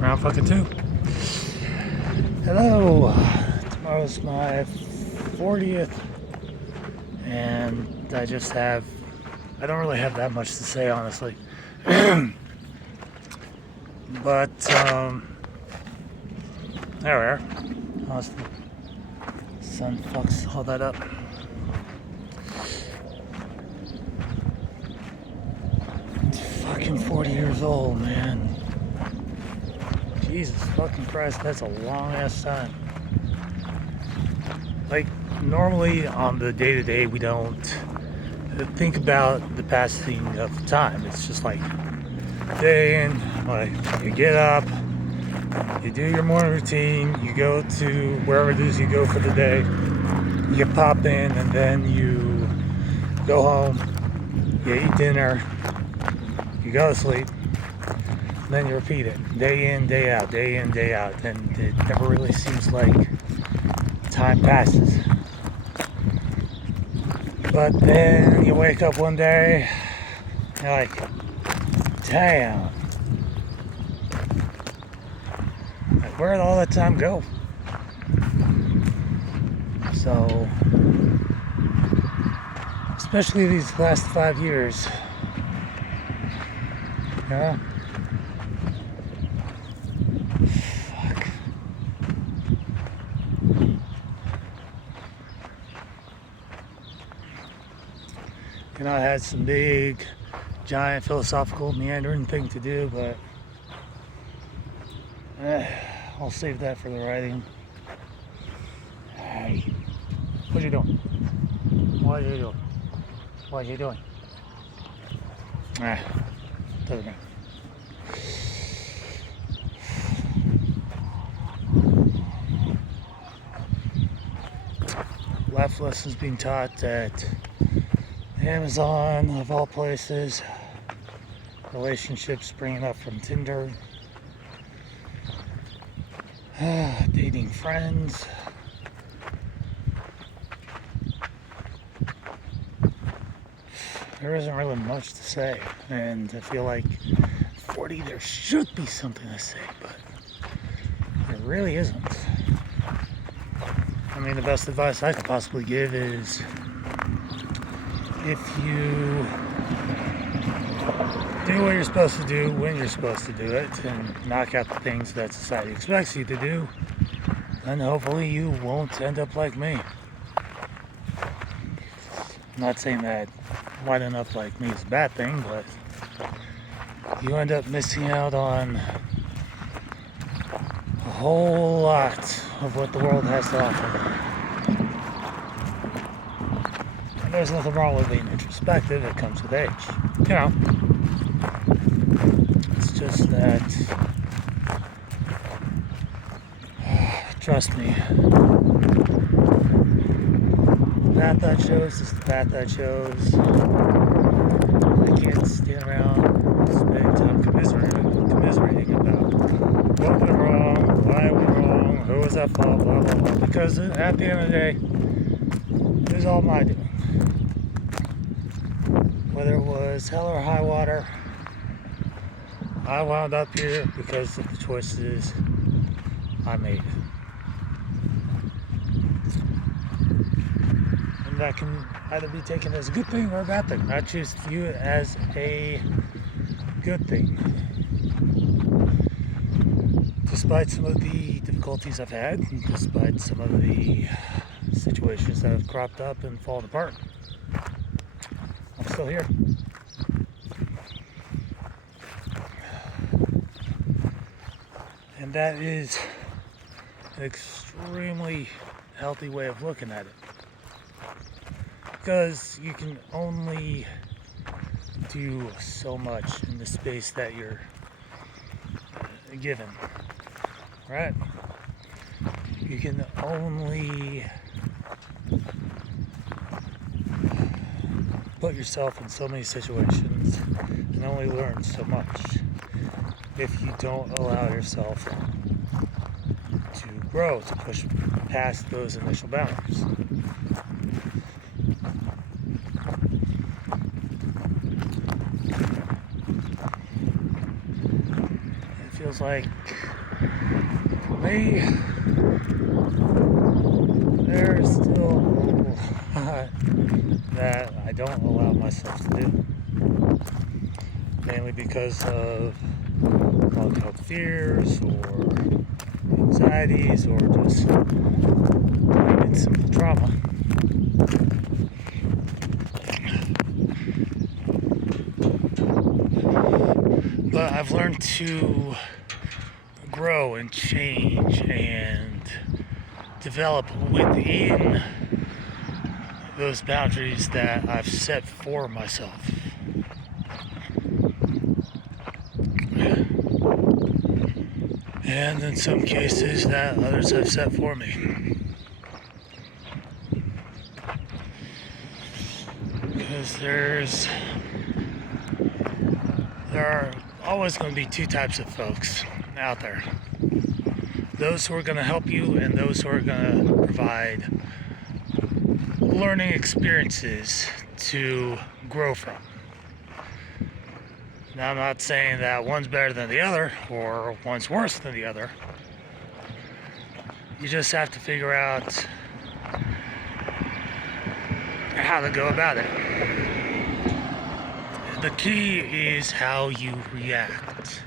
Round fucking two. Hello. Tomorrow's my 40th, and I don't really have that much to say, honestly. But, there we are. Honestly, sun fucks all that up. Fucking 40 years old, man. Jesus fucking Christ, that's a long ass time. Like, normally on the day-to-day we don't think about the passing of time. It's just like day in, like you get up, you do your morning routine, you go to wherever it is you go for the day, you pop in, and then you go home, you eat dinner, you go to sleep, and then you repeat it day in, day out, day in, day out, and it never really seems like time passes. But then you wake up one day, you're like, damn, like, where did all that time go? So, especially these last 5 years, yeah. Fuck. You know, I had some big, giant philosophical meandering thing to do, but I'll save that for the writing. Hey, what are you doing? What are you doing? What are you doing? Doesn't matter. Life lessons being taught at Amazon, of all places. Relationships springing up from Tinder. Dating friends. There isn't really much to say, and I feel like 40 there should be something to say, but there really isn't. I mean, the best advice I could possibly give is if you do what you're supposed to do when you're supposed to do it and knock out the things that society expects you to do, then hopefully you won't end up like me. I'm not saying that winding up like me is a bad thing, but you end up missing out on a whole lot of what the world has to offer. And there's nothing wrong with being introspective. It comes with age. You know, it's just that, trust me, the path I chose is the path I chose. I can't stand around spending time commiserating about what went wrong, why it went wrong, who was at fault, blah, blah, blah. Because at the end of the day, it was all my doing. Whether it was hell or high water, I wound up here because of the choices I made. And that can either be taken as a good thing or a bad thing. I choose to view it as a good thing. Despite some of the difficulties I've had, despite some of the situations that have cropped up and fallen apart, I'm still here. And that is an extremely healthy way of looking at it. Because you can only do so much in the space that you're given, right? You can only put yourself in so many situations and only learn so much if you don't allow yourself to grow, to push past those initial boundaries. it's like, for me, there's still a lot that I don't allow myself to do. Mainly because of public health fears or anxieties or just even simple trauma. But I've learned to grow and change and develop within those boundaries that I've set for myself. And in some cases that others have set for me. Because there are always going to be two types of folks out there. Those who are going to help you and those who are going to provide learning experiences to grow from. Now, I'm not saying that one's better than the other or one's worse than the other. You just have to figure out how to go about it. The key is how you react,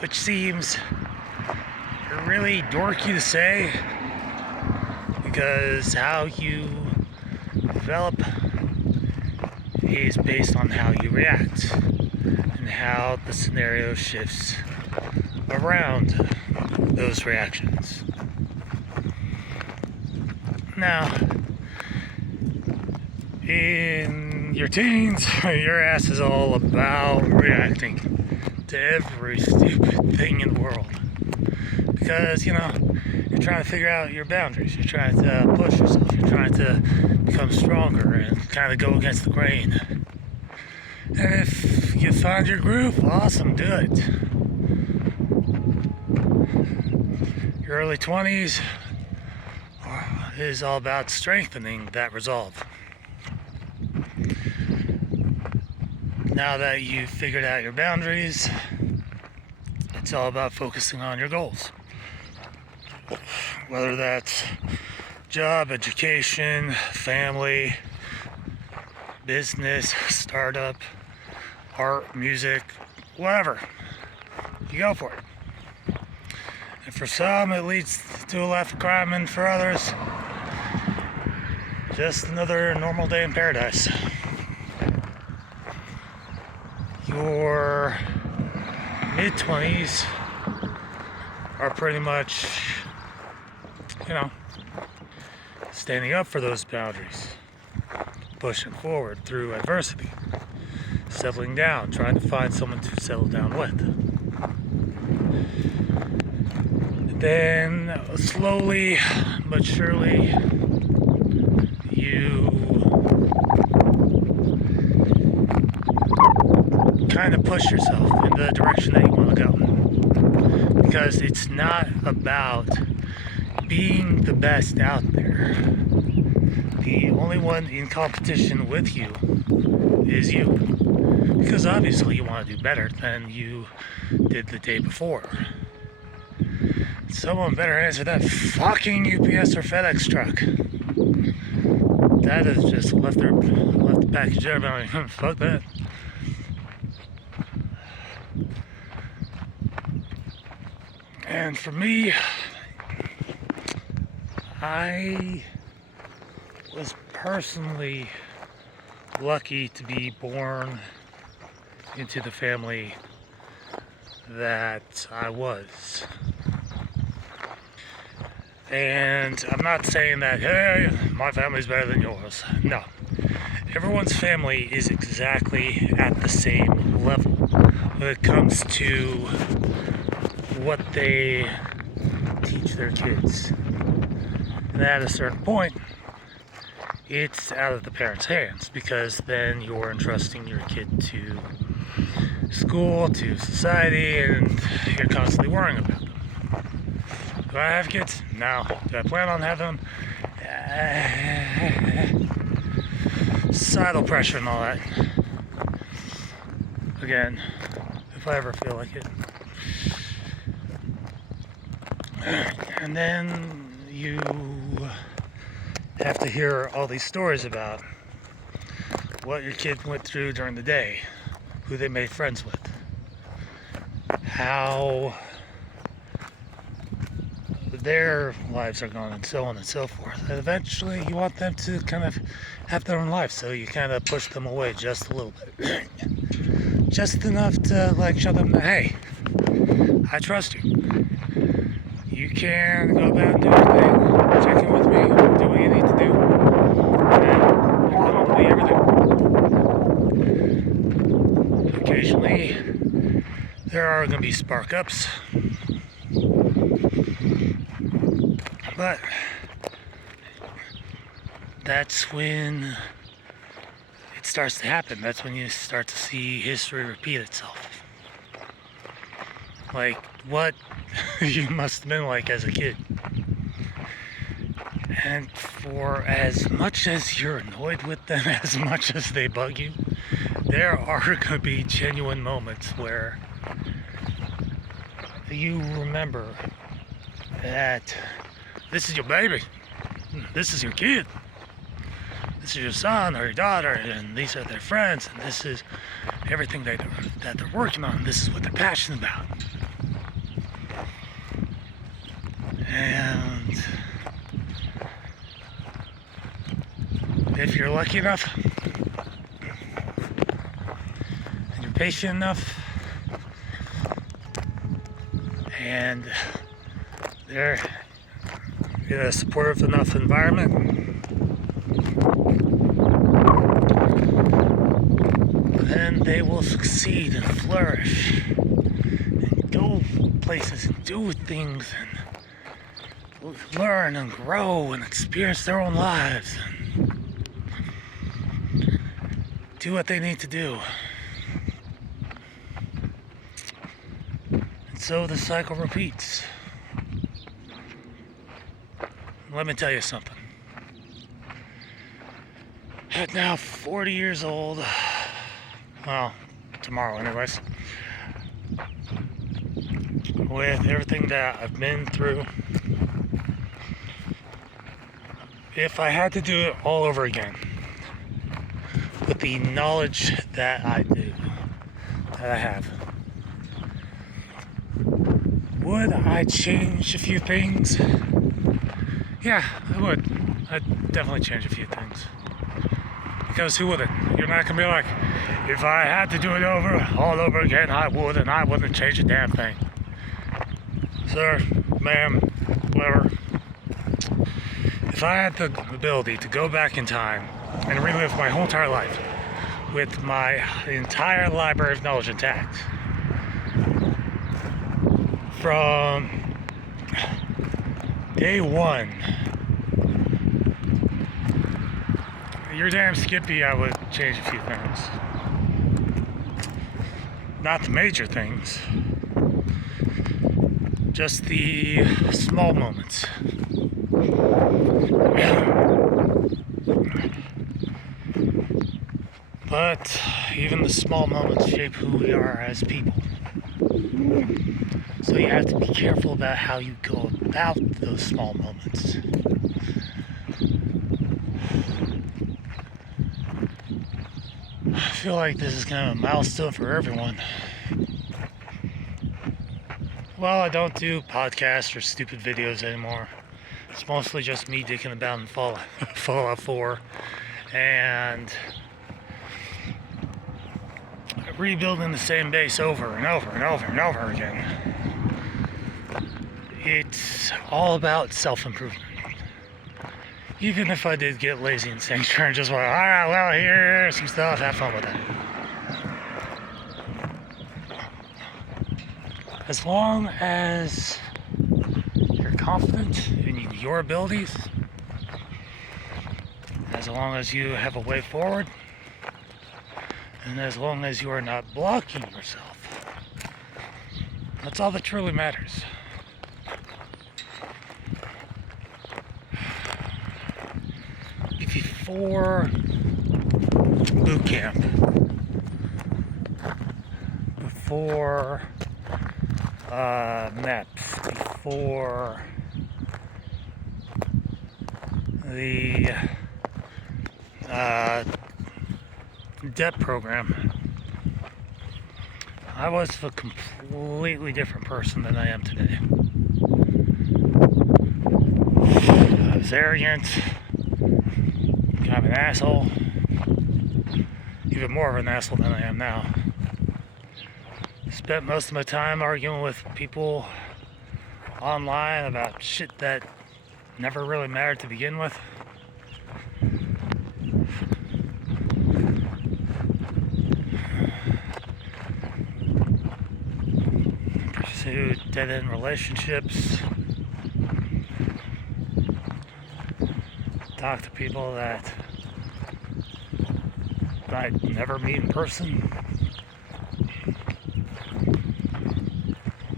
which seems really dorky to say, because how you develop is based on how you react and how the scenario shifts around those reactions. Now, in your teens, your ass is all about reacting to every stupid thing in the world. Because, you're trying to figure out your boundaries. You're trying to push yourself. You're trying to become stronger and kind of go against the grain. And if you find your groove, awesome, do it. Your early 20s is all about strengthening that resolve. Now that you've figured out your boundaries, it's all about focusing on your goals. Whether that's job, education, family, business, startup, art, music, whatever. You go for it. And for some, it leads to a life of crime, and for others, just another normal day in paradise. Your mid-20s are pretty much, standing up for those boundaries, pushing forward through adversity, settling down, trying to find someone to settle down with. Then, slowly but surely, you kind of push yourself in the direction that you want to go. Because it's not about being the best out there. The only one in competition with you is you. Because obviously you want to do better than you did the day before. Someone better answer that fucking UPS or FedEx truck. That has just left the package there. I'm like, fuck that. And for me, I was personally lucky to be born into the family that I was. And I'm not saying that, hey, my family's better than yours. No. Everyone's family is exactly at the same level when it comes to what they teach their kids. And at a certain point, it's out of the parents' hands, because then you're entrusting your kid to school, to society, and you're constantly worrying about them. Do I have kids? No. Do I plan on having them? Societal pressure and all that. Again, if I ever feel like it. And then you have to hear all these stories about what your kid went through during the day, who they made friends with, how their lives are going, and so on and so forth. And eventually you want them to kind of have their own life, so you kind of push them away just a little bit. Just enough to like show them that, hey, I trust you. You can go about and do your thing, check in with me, do what you need to do, and then I'm gonna be everything. Occasionally there are going to be spark ups, but that's when it starts to happen. That's when you start to see history repeat itself. Like what you must have been like as a kid. And for as much as you're annoyed with them, as much as they bug you, there are going to be genuine moments where you remember that this is your baby, this is your kid, this is your son or your daughter, and these are their friends, and this is everything that they're working on, this is what they're passionate about. And if you're lucky enough and you're patient enough and they're in a supportive enough environment, then they will succeed and flourish and go places and do things and learn and grow and experience their own lives and do what they need to do. And so the cycle repeats. Let me tell you something. At now 40 years old, well, tomorrow anyways, with everything that I've been through, if I had to do it all over again, with the knowledge that I do, that I have, would I change a few things? Yeah, I would. I'd definitely change a few things. Because who wouldn't? You're not gonna be like, if I had to do it all over again, I would, and I wouldn't change a damn thing. Sir, ma'am, whatever. If I had the ability to go back in time and relive my whole entire life with my entire library of knowledge intact, from day one, you're damn Skippy, I would change a few things. Not the major things, just the small moments. But even the small moments shape who we are as people. So you have to be careful about how you go about those small moments. I feel like this is kind of a milestone for everyone. Well, I don't do podcasts or stupid videos anymore. It's mostly just me dicking about in Fallout 4 and rebuilding the same base over and over and over and over again. It's all about self-improvement. Even if I did get lazy and Sanctuary and just went, alright, well, here's some stuff, have fun with that. As long as you're confident in your abilities, as long as you have a way forward, and as long as you are not blocking yourself, that's all that truly matters. Before boot camp, before MEPS, for the debt program, I was a completely different person than I am today. I was arrogant, kind of an asshole, even more of an asshole than I am now. Spent most of my time arguing with people online about shit that never really mattered to begin with. Pursued dead-end relationships. Talk to people that I'd never meet in person.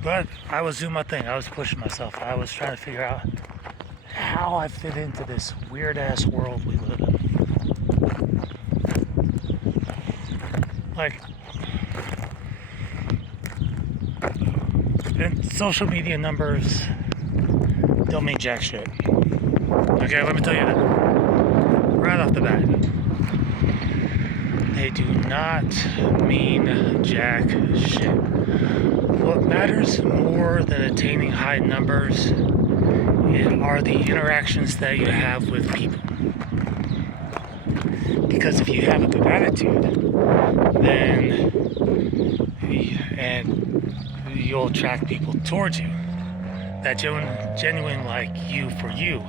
But I was doing my thing. I was pushing myself. I was trying to figure out how I fit into this weird-ass world we live in. Like, and social media numbers don't mean jack shit. Okay, let me tell you that. Right off the bat. They do not mean jack shit. What matters more than attaining high numbers are the interactions that you have with people. Because if you have a good attitude, then you'll attract people towards you that genuine like you for you,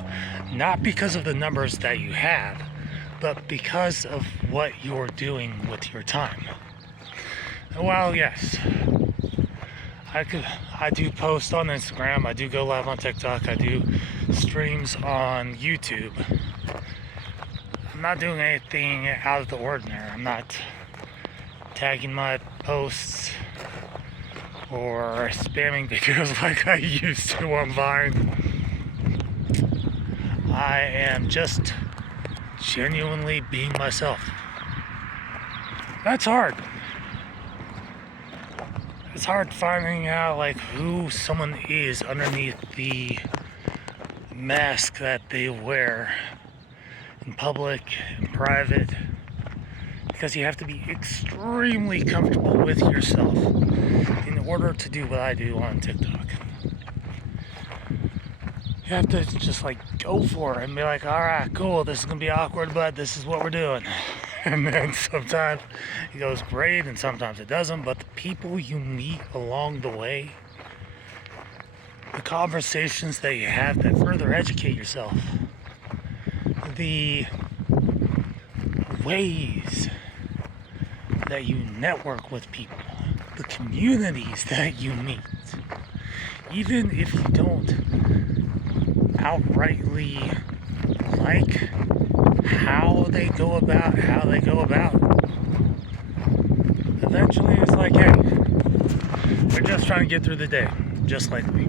not because of the numbers that you have, but because of what you're doing with your time. And while yes, I do post on Instagram, I do go live on TikTok, I do streams on YouTube. I'm not doing anything out of the ordinary. I'm not tagging my posts or spamming videos like I used to on Vine. I am just genuinely being myself. That's hard. It's hard finding out like who someone is underneath the mask that they wear in public and private, because you have to be extremely comfortable with yourself in order to do what I do on TikTok. You have to just like go for it and be like, alright, cool, this is gonna be awkward, but this is what we're doing. And then sometimes it goes great and sometimes it doesn't, but the people you meet along the way, the conversations that you have that further educate yourself, the ways that you network with people, the communities that you meet, even if you don't outrightly like how they go about eventually it's like, hey, they're just trying to get through the day, just like me.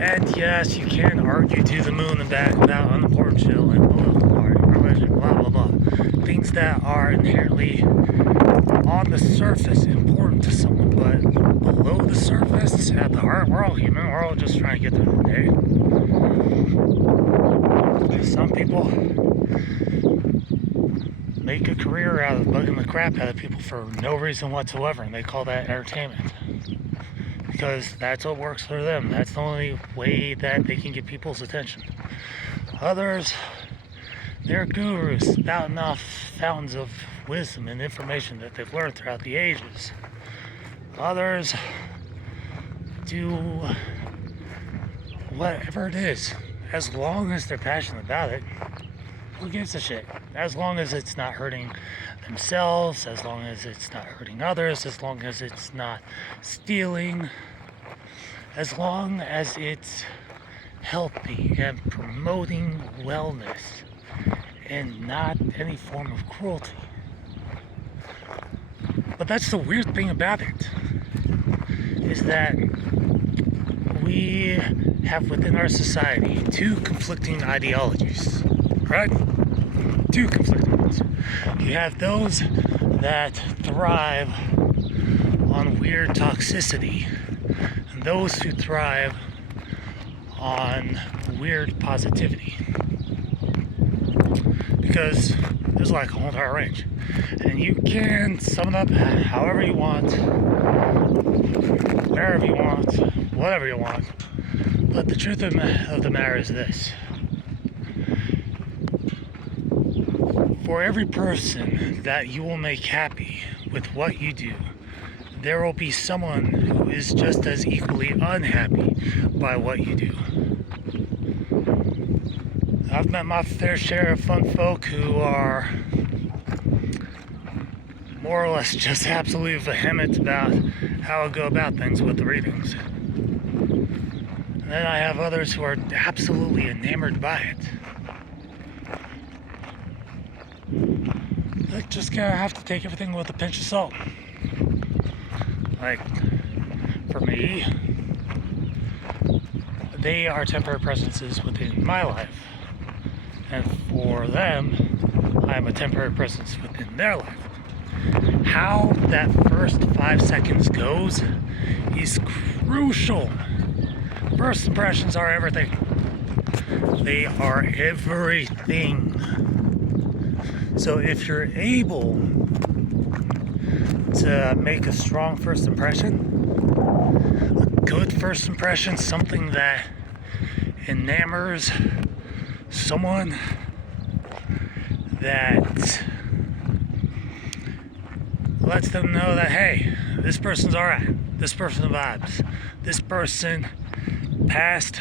And yes, you can argue to the moon and back about unimportant shit like political party, religion, blah blah blah. Things that are inherently on the surface important to someone, but below the surface, at the heart, we're all human. We're all just trying to get through the day. Some people make a career out of bugging the crap out of people for no reason whatsoever, and they call that entertainment. Because that's what works for them. That's the only way that they can get people's attention. Others, they're gurus spouting off fountains of wisdom and information that they've learned throughout the ages. Others do whatever it is, as long as they're passionate about it. Who gives a shit? As long as it's not hurting themselves, as long as it's not hurting others, as long as it's not stealing, as long as it's healthy and promoting wellness and not any form of cruelty. But that's the weird thing about it, is that we have within our society two conflicting ideologies, right? Two conflicting ones. You have those that thrive on weird toxicity, and those who thrive on weird positivity. Because there's like a whole entire range. And you can sum it up however you want, wherever you want, whatever you want. But the truth of the matter is this. For every person that you will make happy with what you do, there will be someone who is just as equally unhappy by what you do. I've met my fair share of fun folk who are more or less just absolutely vehement about how I go about things with the readings. And then I have others who are absolutely enamored by it. I just kind of have to take everything with a pinch of salt. Like, for me, they are temporary presences within my life. And for them, I am a temporary presence within their life. How that first 5 seconds goes is crucial. First impressions are everything. They are everything. So if you're able to make a strong first impression, a good first impression, something that enamors someone, that lets them know that, hey, this person's alright, this person vibes, this person passed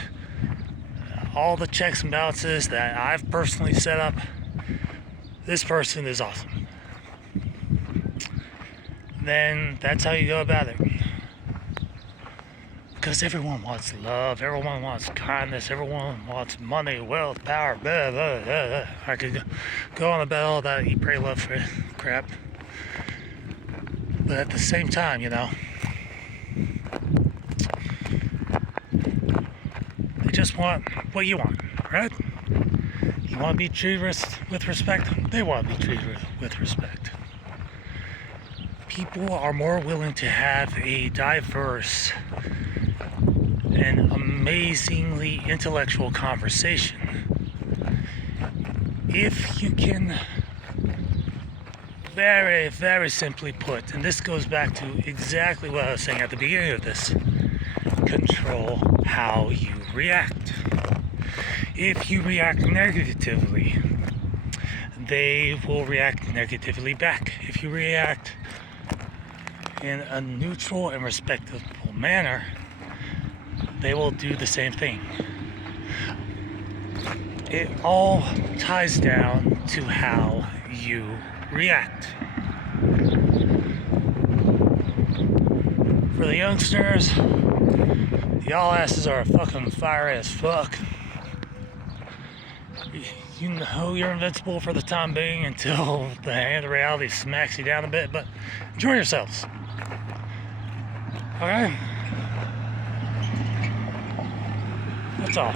all the checks and balances that I've personally set up, this person is awesome. Then that's how you go about it. Because everyone wants love, everyone wants kindness, everyone wants money, wealth, power, blah, blah, blah, blah. I could go on about all that eat, pray, love for crap. But at the same time, you know, they just want what you want, right? You want to be treated with respect? They want to be treated with respect. People are more willing to have a diverse and amazingly intellectual conversation if you can, very, very simply put, and this goes back to exactly what I was saying at the beginning of this, control how you react. If you react negatively, they will react negatively back. If you react in a neutral and respectful manner, they will do the same thing. It all ties down to how you react. For the youngsters, y'all asses are fucking fire as fuck. You know you're invincible for the time being until the hand of reality smacks you down a bit, but enjoy yourselves. Okay? That's all.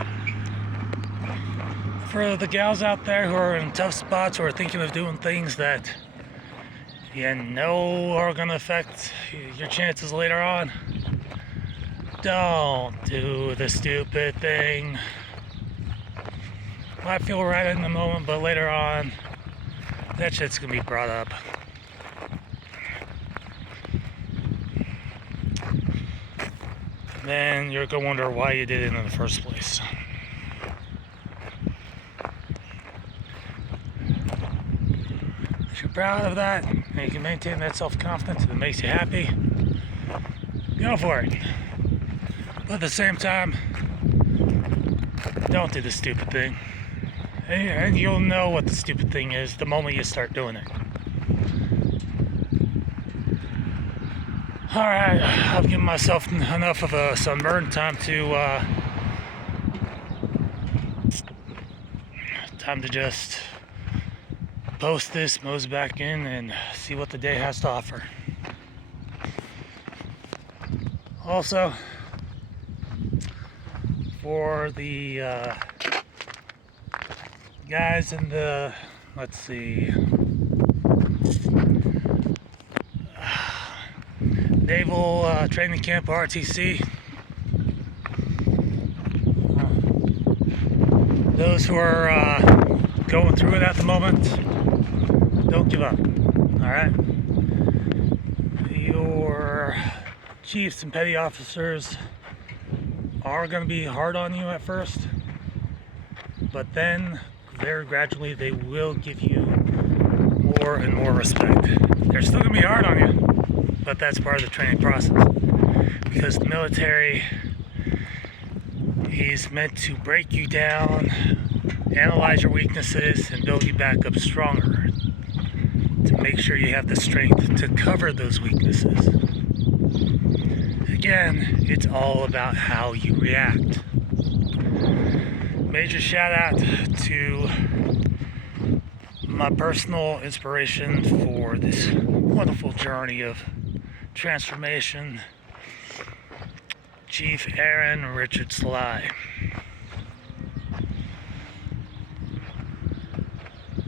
For the gals out there who are in tough spots or are thinking of doing things that you know are going to affect your chances later on, don't do the stupid thing. Might feel right in the moment, but later on, that shit's going to be brought up. Then you're going to wonder why you did it in the first place. If you're proud of that and you can maintain that self-confidence that makes you happy, go for it. But at the same time, don't do the stupid thing. And you'll know what the stupid thing is the moment you start doing it. Alright, I've given myself enough of a sunburn. Time to just post this, mose back in, and see what the day has to offer. Also, for the guys in the, let's see, Naval Training Camp, RTC. Those who are going through it at the moment, don't give up. Alright? Your chiefs and petty officers are going to be hard on you at first, but then very gradually they will give you more and more respect. They're still going to be hard on you, but that's part of the training process, because the military is meant to break you down, analyze your weaknesses, and build you back up stronger to make sure you have the strength to cover those weaknesses. Again, it's all about how you react. Major shout out to my personal inspiration for this wonderful journey of transformation, Chief Aaron Richard Sly.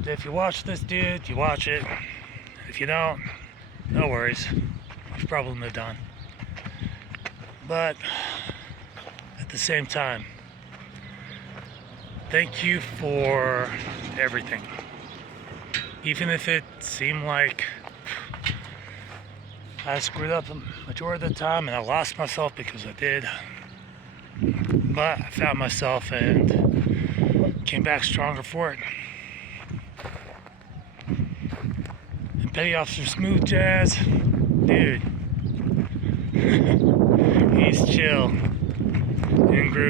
If you watch this, dude, you watch it. If you don't, no worries. You've probably moved on. But at the same time, thank you for everything. Even if it seemed like I screwed up the majority of the time and I lost myself, because I did. But I found myself and came back stronger for it. And Petty Officer Smooth Jazz, dude, he's chill in groups.